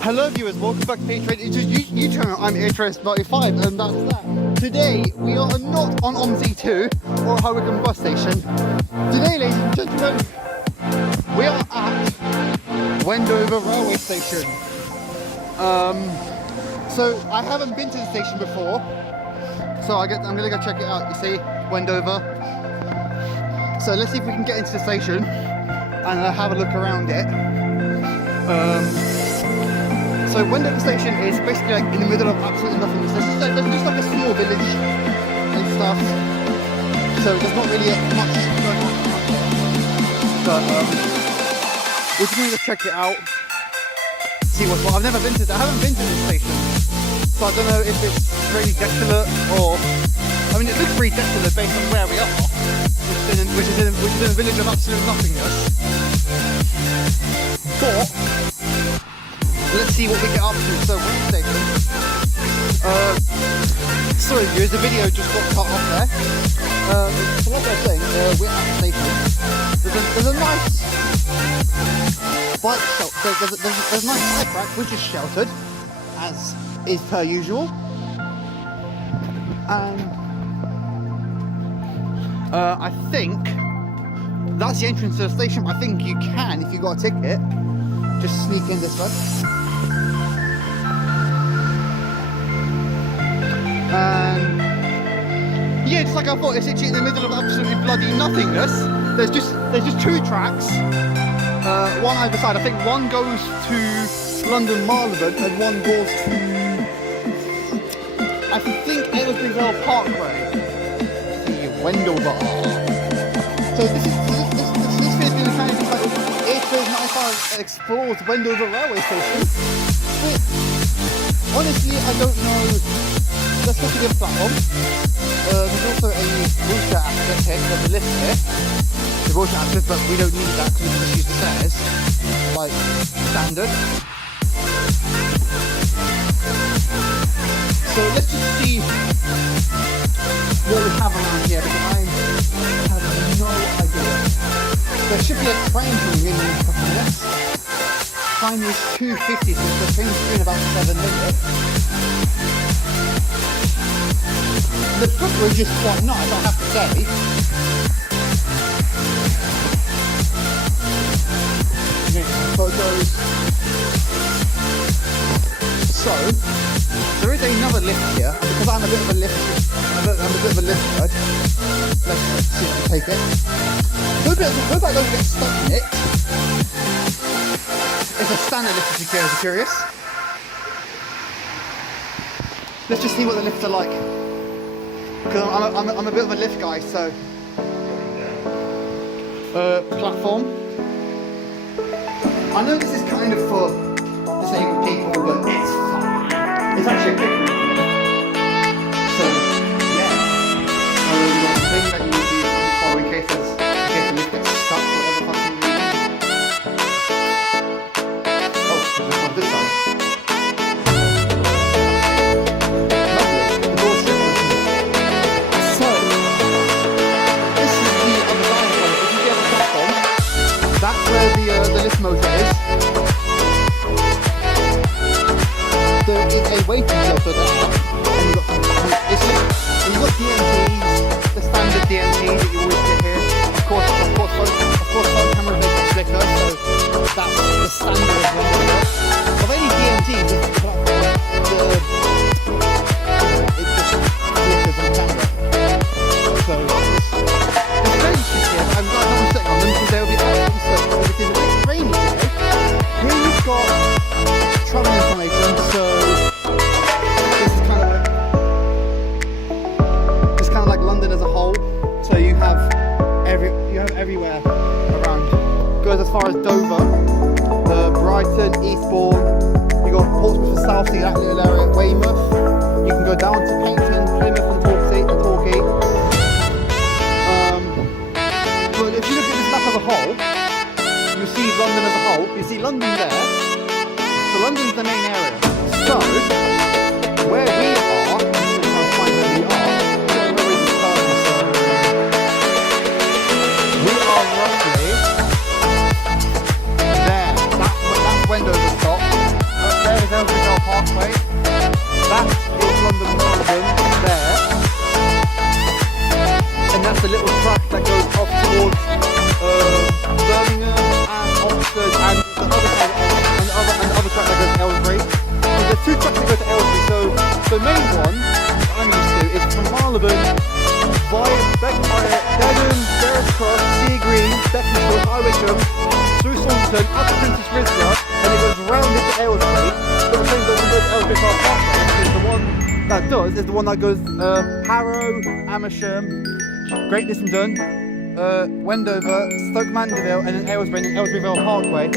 Hello viewers, welcome back to Aperture. You channel, I'm Aperture95 and that's that. Today we are not on OMZ2 or Hurricane bus station. Today ladies and gentlemen, we are at Wendover railway station. So I haven't been to the station before, so I'm gonna go check it out. You see, Wendover. So let's see if we can get into the station and have a look around it. So Wendover station is basically like in the middle of absolutely nothing. There's just like a small village and stuff. So there's not really much going on. But we're just going to check it out. See what's what. I haven't been to this station. So I don't know if it's really desolate or... I mean, it looks pretty desolate based on where we are. Which is in a village of absolute nothingness. But... let's see what we get up to. So, which station? Sorry viewers, the video just got cut off there. So like I was saying, we're at the station. There's a nice bike shelter. There's a nice bike rack which is sheltered, as is per usual. And I think that's the entrance to the station. I think you can, if you got a ticket, just sneak in this way. And yeah, just like I thought, it's literally in the middle of absolutely bloody nothingness. There's just two tracks, one either side. I think one goes to London Marylebone and one goes to, I think, Aylesbury Vale Parkway. The Wendover. So this video is going to kind of just like Aperture95 explores Wendover railway station. But honestly, I don't know. Let's look at the platform. There's also a wheelchair access here, there's a lift here. The wheelchair access, but we don't need that because we can just use the stairs, like standard. So let's just see what we have around here, because I have no idea. There should be a train coming in a couple of minutes. Time is 2:50, so the train's due in about 7 minutes. The footbridge is quite nice, I have to say. Photos. So, there is another lift here, and because I'm a bit of a lift nerd, let's see if we take it. Hope I don't get stuck in it. It's a standard lift if you're curious. Let's just see what the lifts are like. Because I'm a bit of a lift guy, so... platform. I know this is kind of for disabled people, but it's fine. It's actually a quick lift. So, yeah. You've got the thing that you need to use for in case the lift gets stuck, whatever fucking reason. Oh, there's just on this side. The lift motor is. There is a waiting shelter there, and you've got DMTs, the standard DMTs that you always get here. Of course, phone cameras make it flicker, so that's the standard of of any DMTs. It just flickers on camera. So it's very secure. I'm not sitting on them because they'll be absolutely certain. Because it's rainy today. Here you've got travel information, so this is kind of like London as a whole. So you have everywhere around. Goes as far as Dover, Brighton, Eastbourne. You got Portsmouth and Southsea, that little area, Weymouth. You can go down to Paynton, Plymouth, and Torquay. But if you look at this map as a whole, you see London as a whole. You see London there. So London's the main area. So where we are, I'm just going to find where we are. We are roughly there. That's Wendover stop. Up there The main one that I'm used to is from Marylebone via Dedham, Bears Cross, Sea Green, Beckinghamshire, Highwickham, through Saunderton, up to Princess Risborough, and it goes round into Aylesbury. But the train that goes to Aylesbury Parkway is the one that does, is the one that goes Harrow, Aperture, Great Nissenden, Wendover, Stoke Mandeville, and then Aylesbury, and then Aylesbury Vale Parkway.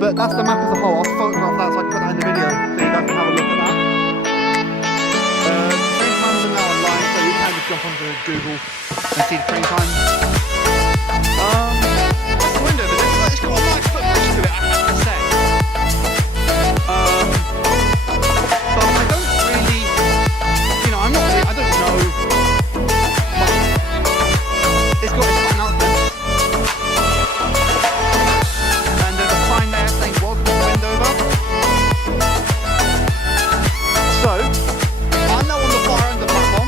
But that's the map as a whole. I'll photograph that so I can put that in the video so you guys can have a look at that. Train times are now online, so you can just jump onto Google and see the train times. That's the window, but it's got a nice footbridge to it, I have to say. But I don't really, you know, I don't know much. It's got its announcements. And there's a sign there saying welcome to Wendover. So, I'm now on the far end of the platform.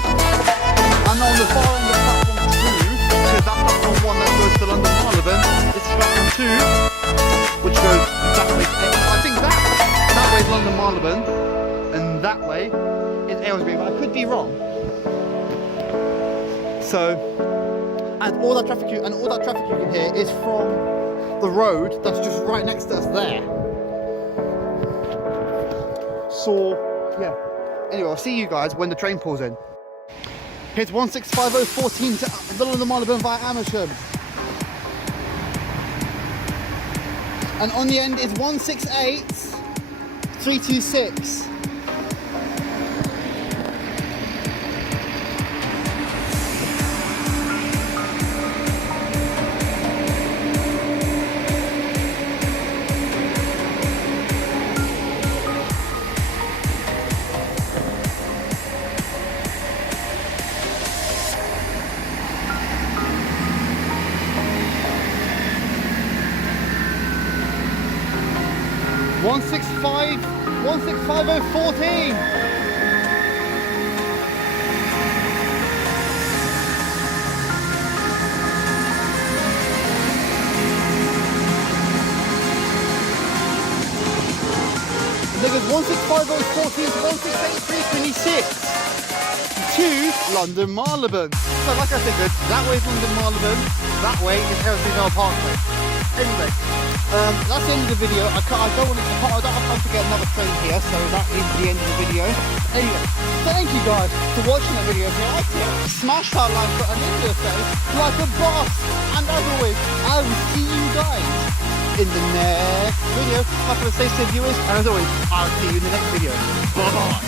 I'm now on the far end of platform 2, because that's platform 1 that goes to London Marylebone. This is platform 2, which goes that way. I think that way is London Marylebone, and that way is Aylesbury, but I could be wrong. So, and all that traffic you can hear is from the road that's just right next to us there. So, yeah. Anyway, I'll see you guys when the train pulls in. Here's 165014 to London Marylebone via Aperture. And on the end is 168326. One six five oh 14. Niggas 165014 to 168326 to London Marylebone. So like I said, that way is London Marylebone, that way is Aylesbury Parkway. Anyway, that's the end of the video. I don't have time to get another train here, so that is the end of the video. Anyway, thank you guys for watching that video. If you liked it, smash that like button in your face like a boss. And as always, I will see you guys in the next video. Have a stay safe, viewers, and as always, I'll see you in the next video. Bye bye.